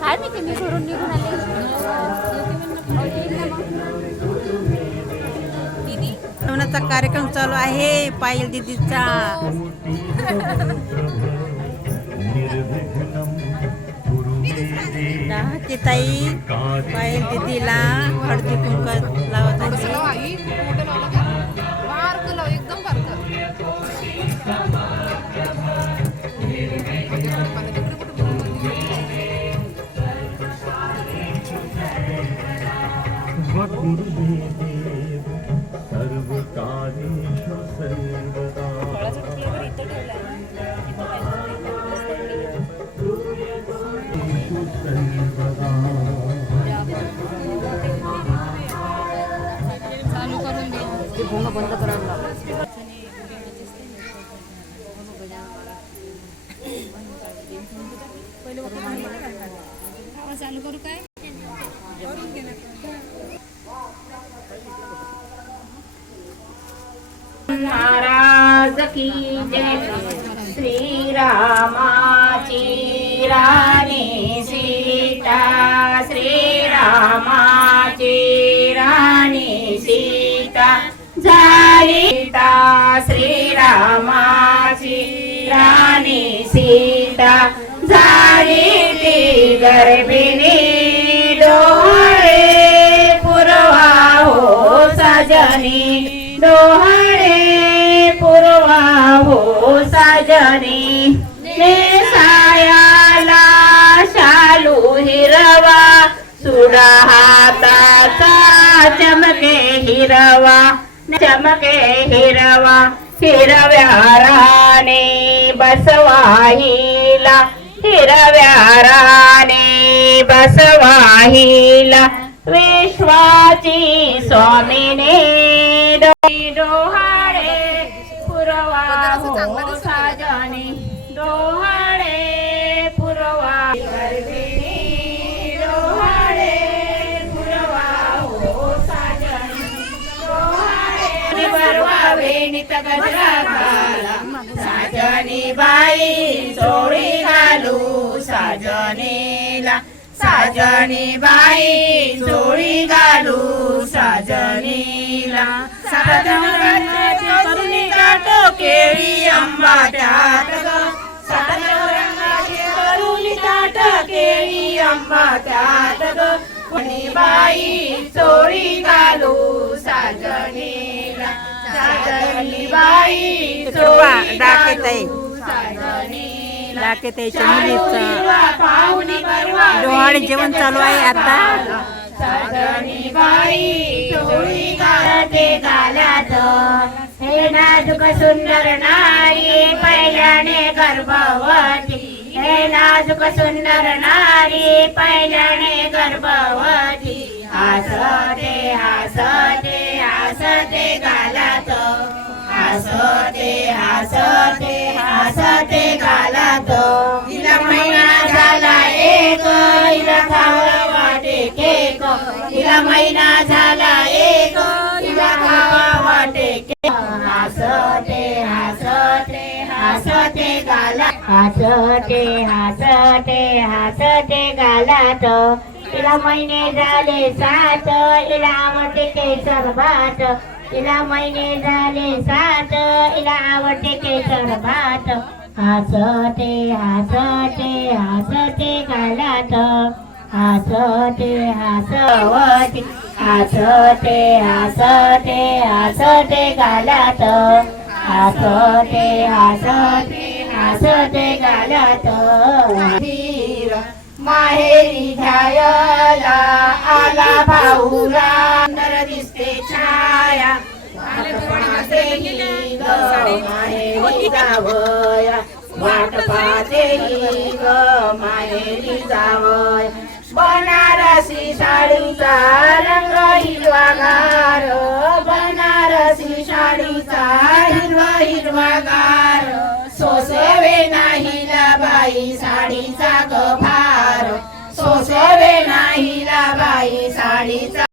काय मी तुम्ही घरून निघून आले लग्नाचा कार्यक्रम चालू आहे पायल दीदीचा. की ताई पायल दीदीला हळदी कुंकू लावत आहे. चालू करून दे ते भोंग बंद करायला चालू करू काय महाराज की जय. श्री रामाची राणी सीता, श्री रामाची राणी सीता झाली. श्री रामाची राणी सीता झाली ती गर्भिणी. डोळे पुरवा हो सजनी, डोहळे पुरवा हो साजनी. नेसायाला शालू हिरवा, सुडा हाताचा चमके हिरवा, चमके हिरवा. हिरव्या राने बसवाहिला, हिरव्या राने बसवाहिला. विश्वाची स्वामीने डोहाळे पुरवा हो साजनी, डोहाळे पुरवा गर्भिणी. डोहाळे पुरवा हो साजनी, डोहाळे बरवा वेणीत गजरा घाला. साजनी बाई चोळी घालू साजनीला, साजनी बाई चोळी घालू साजनीला. साजनाची करुणी काटो केळी आंबा त्यात ग, साजनाची करुणी काट केळी आंबा त्यात ग. कोणी बाई चोळी घालू साजनीला, साजनी बाई चोळी घालू साजनीला. डाकेताईच्या मुलीचं डोहाळे जेवण चालू आहे आता. साजनी बाई चोळी घालते गाल्यात, हे नाजूक सुंदर नारी पहिल्याने गर्भवती. हे नाजूक सुंदर नारी पहिल्याने गर्भवती. हसते हसते हसते गाल्यात, हसते हसते हसते गाल्यात. हिला महिना झाला एक, हिला खावा वाटे केक. हिला महिना झाला एक, हिला खावा वाटे केक. हसते हसते हसते गाल्यात, हसते हसते हसते गाल्यात. हिला महिने झाले 7, हिला आवडते केसर भात. हिला महिने झाले 7, हिला आवडते केसर भात. हसते हसते हसते गाल्यात, हसते हसवती. हसते हसते हसते गाल्यात, हसते हसते हसते गाल्यात. माहेरी घ्यायला आला भाऊरा, नर दिसते छाया. माहेरी जावया, वाट पाहते ग माहेरी जावया. बनारसी साडीचा रंग हिरवागार, बनारसी साडीचा हिरवा हिरवागार. सोसवे नाहीला बाई साडीचा गभार, सोसवे नाहीला बाई साडीचा